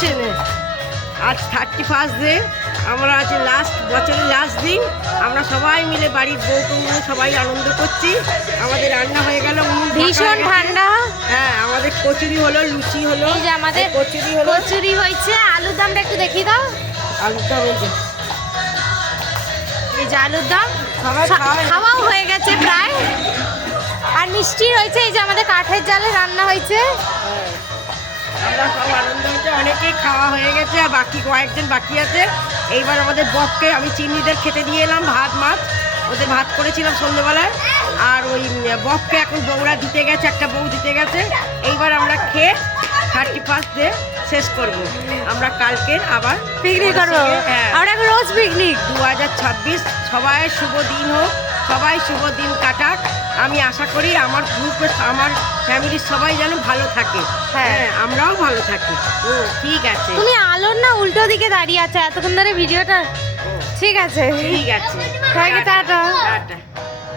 হচ্ছে না। আজ 31 ডে, আমরা আজ লাস্ট বছরের লাস্ট দিন। আমরা সবাই মিলে বাড়ির বউ মিলে সবাই আনন্দ করছি। আমাদের রান্না হয়ে গেল, ভীষণ ঠান্ডা। হ্যাঁ, আমাদের কচুরি হলো, লুচি হলো, এই যে আমাদের কচুরি হলো, কচুরি হয়েছে। আলুর দমটা একটু দেখিয়ে দাও। আলুর দম এই যে এই যে আলুর দম সবাই খাওয়াও হয়ে গেছে প্রায়। আর মিষ্টি হয়েছে, এই যে আমাদের কাঠের জালে রান্না হয়েছে। আমরা সব আনন্দ হচ্ছে, অনেকেই খাওয়া হয়ে গেছে আর বাকি কয়েকজন বাকি আছে। এইবার আমাদের বককে আমি চিনিদের খেতে দিয়ে এলাম ভাত মাছ, ওদের ভাত করেছিলাম সন্ধ্যেবেলায়। আর ওই বককে এখন বউরা দিতে গেছে, একটা বউ দিতে গেছে। এইবার আমরা খেয়ে 31 ডে শেষ করব। আমরা কালকে আবার পিকনিক করবো। হ্যাঁ, আমরা এখন রোজ পিকনিক। 2026 সবাই শুভ দিন হোক, সবাই শুভ দিন কাটাক। আমি আশা করি আমার গ্রুপে, আমার ফ্যামিলির সবাই যেন ভালো থাকে। হ্যাঁ। হ্যাঁ, আমরাও ভালো থাকি। ঠিক আছে, তুমি আলোর না উল্টো দিকে দাঁড়িয়ে আছো এতক্ষণ ধরে ভিডিওটা। ঠিক আছে, ঠিক আছে, সবাইকে টাটা। টাটা।